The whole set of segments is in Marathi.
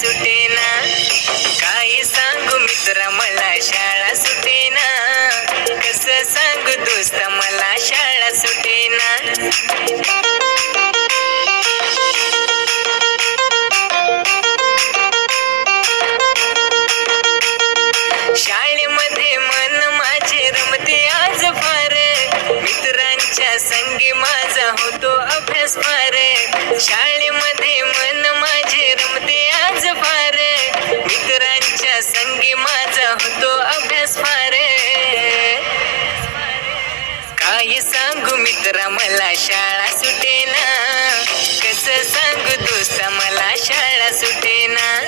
सुटेना. काही सांगू मित्र मला शाळा सुटेना. कसं सांगू दोस्त मला शाळा सुटेना. शाळेमध्ये मन माझे रमते आज फार. मित्रांच्या संगी माझा होतो अभ्यास फार. शाळेमध्ये मन माझे रमते आज फार. मित्रांच्या संगी माझा होतो अभ्यास फार. काही सांगू मित्र मला शाळा सुटेना. कसं सांगू दोस्त मला शाळा सुटेना.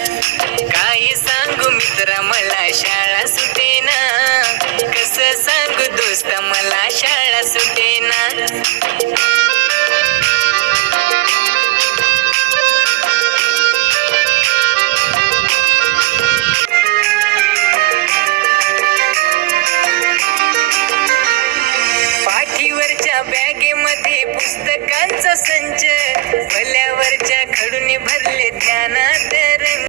काही सांगू मित्र मला शाळा सुटेना. कसं सांगू दोस्त मला शाळा सुटेना. पाठीवरच्या बॅगेमध्ये पुस्तकांचा संच. भल्यावरच्या खडूने भरले ध्यानात रंग.